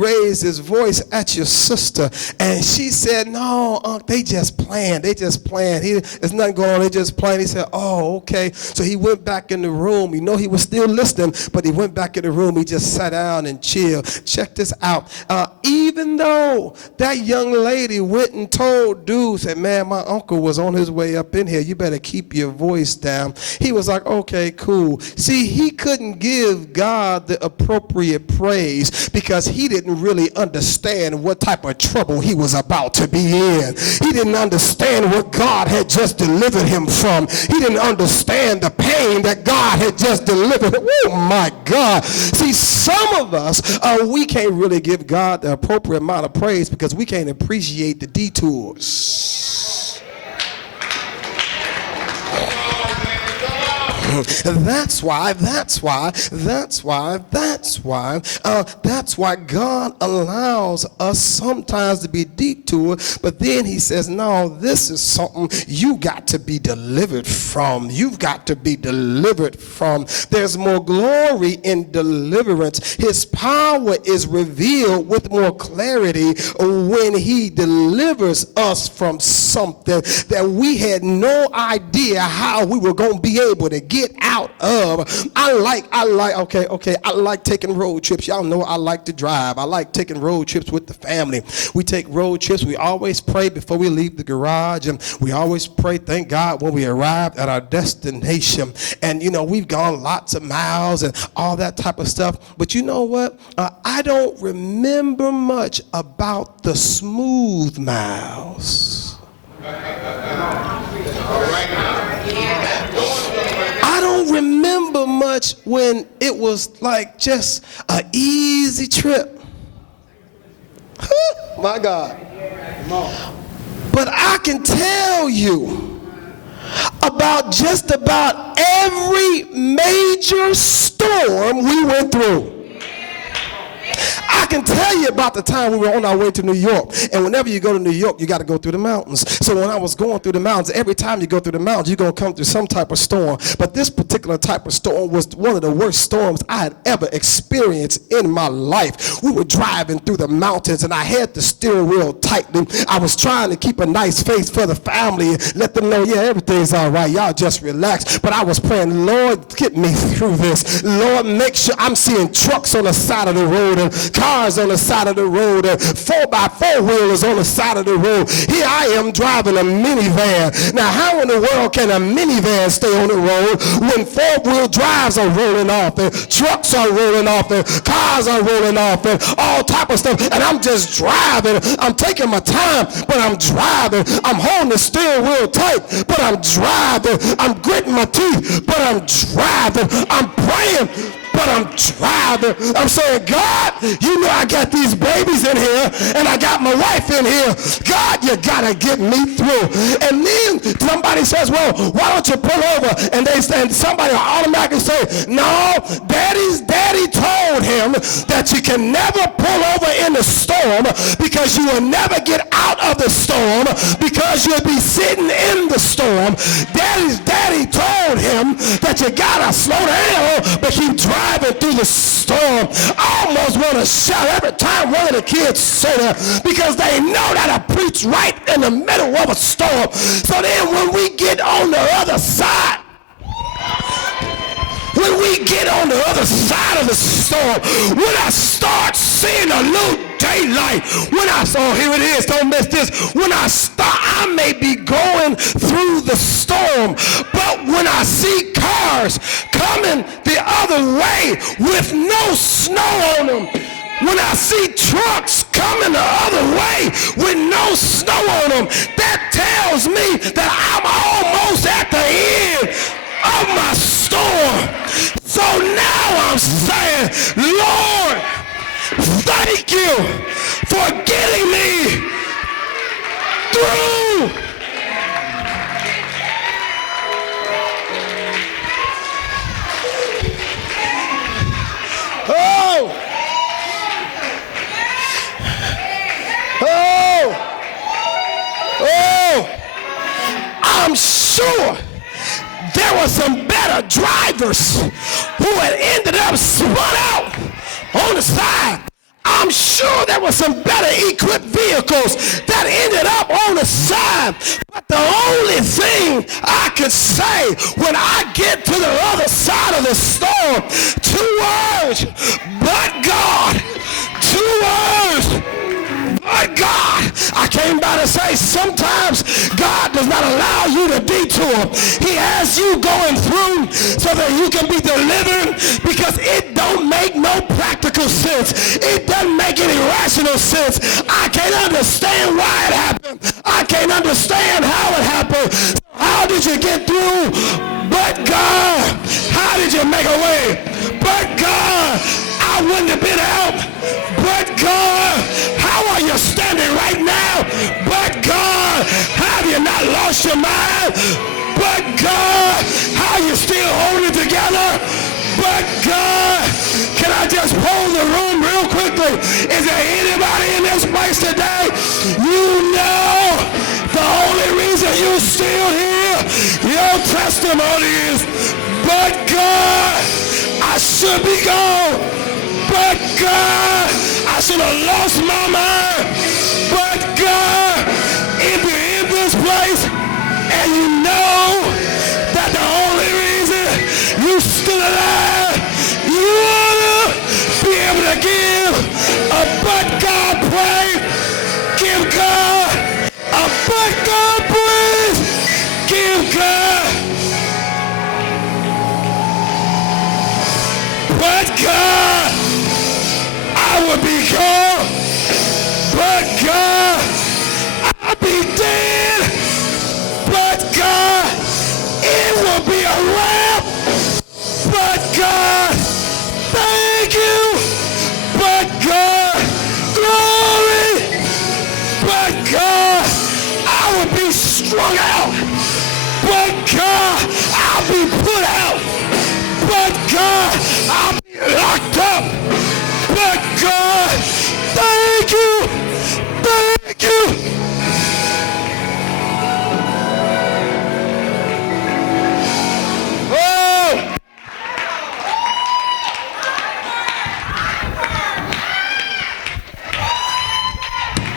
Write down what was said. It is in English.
raised his voice at your sister. And she said, no, Unc, they just playing. There's nothing going on. They just playing. He said, oh, okay. So he went back in the room. You know, he was still listening, but he went back in the room. He just sat down and chilled. Check this out. Even though that young lady went and told dude, said, man, my uncle was on his way up in here. You better keep your voice down. He was like, okay, cool. See, he couldn't give God the appropriate praise because he didn't really understand what type of trouble he was about to be in. He didn't understand what God had just delivered him from. He didn't understand the pain that God had just delivered him. Oh my God. See, some of us, we can't really give God the appropriate amount of praise because we can't appreciate the detours. That's why God allows us sometimes to be detoured, but then he says, no, this is something you got to be delivered from. You've got to be delivered from. There's more glory in deliverance. His power is revealed with more clarity when he delivers us from something that we had no idea how we were going to be able to get out of. I like taking road trips. Y'all know I like to drive. I like taking road trips with the family. We take road trips. We always pray before we leave the garage, and we always pray, thank God, when we arrive at our destination. And you know, we've gone lots of miles and all that type of stuff. But you know what? I don't remember much about the smooth miles. I don't remember much when it was like just an easy trip. My God. But I can tell you about just about every major storm we went through. I can tell you about the time we were on our way to New York. And whenever you go to New York, you got to go through the mountains. So when I was going through the mountains, every time you go through the mountains, you're going to come through some type of storm. But this particular type of storm was one of the worst storms I had ever experienced in my life. We were driving through the mountains, and I had the steering wheel tightly. I was trying to keep a nice face for the family and let them know, yeah, everything's all right. Y'all just relax. But I was praying, Lord, get me through this. Lord, make sure I'm seeing trucks on the side of the road and cars on the side of the road, 4x4 wheelers on the side of the road. Here I am driving a minivan. Now, how in the world can a minivan stay on the road when four-wheel drives are rolling off and trucks are rolling off and cars are rolling off and all type of stuff? And I'm just driving. I'm taking my time, but I'm driving. I'm holding the steering wheel tight, but I'm driving. I'm gritting my teeth, but I'm driving. I'm praying, but I'm driving. I'm saying, God, you know I got these babies in here and I got my wife in here. God, you gotta get me through. And then somebody says, well, why don't you pull over? And somebody will automatically say, no, daddy told him that you can never pull over in the storm because you will never get out of the storm because you'll be sitting in the storm. Daddy told him that you gotta slow down but keep driving through the storm. I almost want to shout every time one of the kids say that because they know that I preach right in the middle of a storm. So then when we get on the other side, when we get on the other side of the storm, when I start seeing a little daylight, here it is, don't miss this. When I may be going through the storm, but when I see cars coming the other way with no snow on them, when I see trucks coming the other way with no snow on them, that tells me that I'm almost at the end of my storm. So now I'm saying, Lord, thank you for getting me through. Oh! I'm sure there were some better drivers who had ended up spun out on the side. I'm sure there were some better equipped vehicles that ended up on the side. But the only thing I could say when I get to the other side of the storm, 2 words, but God. 2 words. But God, I came by to say sometimes God does not allow you to detour. He has you going through so that you can be delivered, because it don't make no practical sense. It doesn't make any rational sense. I can't understand why it happened. I can't understand how it happened. So how did you get through? But God. How did you make a way? But God. I wouldn't have been out. But God. How are you standing right now? But God. Have you not lost your mind? But God. How you still holding it together? But God. Can I just poll the room real quickly? Is there anybody in this place today? You know the only reason you're still here, your testimony is, but God, I should be gone. But God, I should have lost my mind. But God, if you're in this place and you know that the only reason you still alive, you ought to be able to give a but God praise. Give God a but God praise. Give God. But God, I would be gone. But God, I'd be dead. But God, it will be a wrap. But God, thank you. But God, glory. But God, I will be strung out. But God, I'll be put out. But God, I'll be locked up.